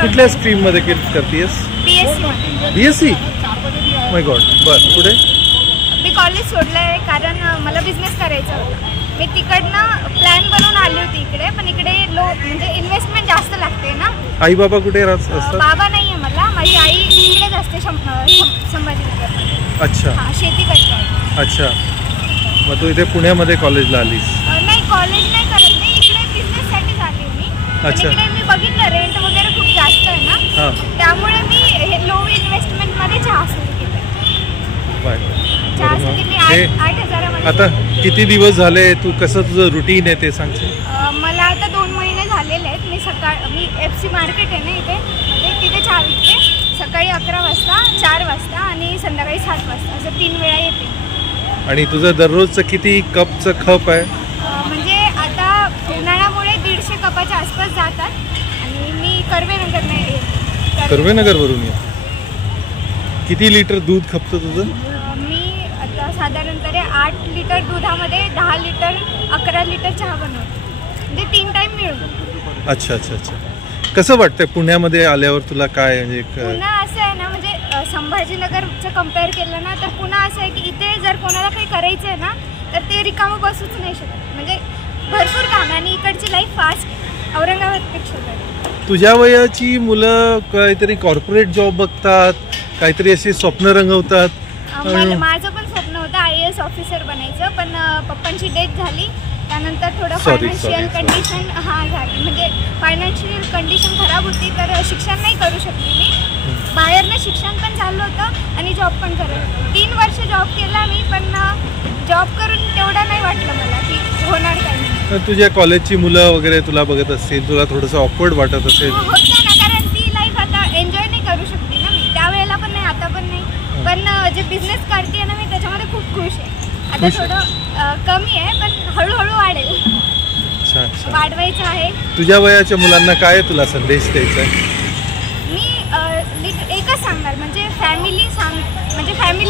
कुठल्या स्ट्रीम मध्ये करतेस? BSc. BSc? माय गॉड. बर, पुढे? मी कॉलेज सोडलंय कारण मला बिझनेस करायचा होता. मी तिकडनं प्लॅन बनवून आली होती इकडे, पण इकडे म्हणजे इन्व्हेस्टमेंट जास्त लागते ना. आई बाबा कुठे असतात? बाबा नाहीये मला, माझी आई इकडेच असते संभाजीनगर. अच्छा. हां, शेती करते. अच्छा, मग तू इथे पुण्यामध्ये कॉलेजला आलीस? नाही, कॉलेज नाही करत मी इकडे, बिझनेससाठीच आली मी. अच्छा. इकडे मी बघितलं रेंट वगैरे खूप जास्त आहे ना, त्यामुळे मी हे लो इन्व्हेस्टमेंटमध्ये चहा सुरू केलं. चहासाठी मी 8,000 आता किती दिवस झाले? तू कसं तुझं रुटीन आहे ते सांगशील? मला आता 2 महिने झालेले आहेत. मी FC मार्केट आहे ना इथे, म्हणजे तिथे चहा विकते. सकाळी 11 वाजता, 4 वाजता आणि संध्याकाळी 7 वाजता, असं 3 वेळा येते. आणि तुझं दररोजचं किती कपचं खप आहे? म्हणजे आता उन्हाळ्यामुळे 150 कपाच्या आसपास जातात. आणि मी कर्वेनगरने येते. कर्वेनगरवरून ये. किती लिटर दूध खपतं तुझं? मी आता साधारण तरी 8 लिटर दुधामध्ये 10 लिटर 11 लिटर चहा बनवते, म्हणजे 3 टाइम मिळून. अच्छा अच्छा अच्छा. कसं वाटतंय पुण्यामध्ये आल्यावर तुला? काय म्हणजे पुन्हा असं आहे ना, म्हणजे संभाजीनगरचं कम्पेअर केलं ना तर पुन्हा असं आहे की इथे जर कोणाला काही करायचं आहे ना तर ते रिकामं बसूच नाही शकत. म्हणजे भरपूर काम, आणि इकडची लाईफ फास्ट औरंगाबादपेक्षा जाते. तुझ्या वयाची मुलं काहीतरी कॉर्पोरेट जॉब बघतात, काहीतरी अशी स्वप्न रंगवतात. माझं पण स्वप्न होतं IAS ऑफिसर बनायचं, पण पप्पांची डेथ झाली. त्यानंतर थोडं फायनान्शियल कंडिशन झाली, म्हणजे फायनान्शियल कंडिशन खराब होती, तर शिक्षण नाही करू शकली मी. बाहेरनं शिक्षण पण झालं होतं आणि जॉब पण करत होतं. 3 वर्ष जॉब केला मी, पण जॉब करून तेवढं नाही वाटलं मला की होणार काही. तुझ्या कॉलेजची मुलं वगैरे तुला बघत असतील, तुला थोडंसं ऑकवर्ड वाटत असेल? होतं ना, कारण ती लाईफ आता एन्जॉय नाही करू शकते ना मी. त्यावेळेला पण नाही, आता पण नाही. पण जे बिझनेस करते ना मी, त्याच्यामध्ये खूप खुश आहे. आता थोडं कमी आहे, पण हळूहळू वाढेल. वाढवायचं आहे. तुझ्या वयाच्या मुलांना काय तुला संदेश द्यायचा आहे? मी एकच सांगणार, म्हणजे फॅमिली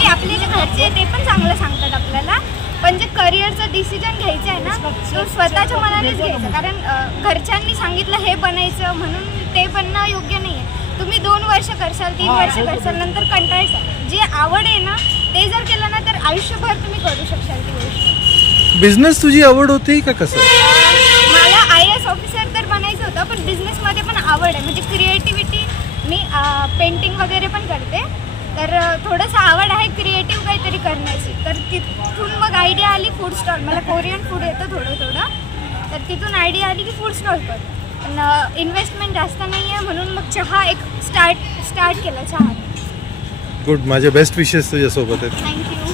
आपले जे घरचे ते पण चांगलं सांगतात आपल्याला, पण जे करिअरचं डिसिजन घ्यायचं आहे ना तो स्वतःच्या मनानेच घ्यायचं. कारण घरच्यांनी सांगितलं हे बनायचं म्हणून ते बनणं योग्य नाही आहे. तुम्ही 2 वर्ष करशाल, 3 वर्ष करशाल, नंतर कंटाळशाल. जे आवड आहे ना ते जर केलं ना तर आयुष्यभर तुम्ही करू शकशाल ती गोष्ट. बिझनेस तुझी आवड होती का कसं? मला IAS ऑफिसर तर बनायचं होतं, पण बिझनेसमध्ये पण आवड आहे. म्हणजे क्रिएटिव्हिटी, मी पेंटिंग वगैरे पण करते, तर थोडंसं आवड आहे क्रिएटिव्ह काहीतरी करण्याची. तर तिथून मग आयडिया आली फूड स्टॉल. मला कोरियन फूड येतं थोडं, तर तिथून आयडिया आली की फूड स्टॉल कर. पण इन्व्हेस्टमेंट जास्त नाही आहे, म्हणून मग चहा एक स्टार्ट केला चहा. गुड. माझे बेस्ट विशेस तुझ्यासोबत आहेत. थँक्यू.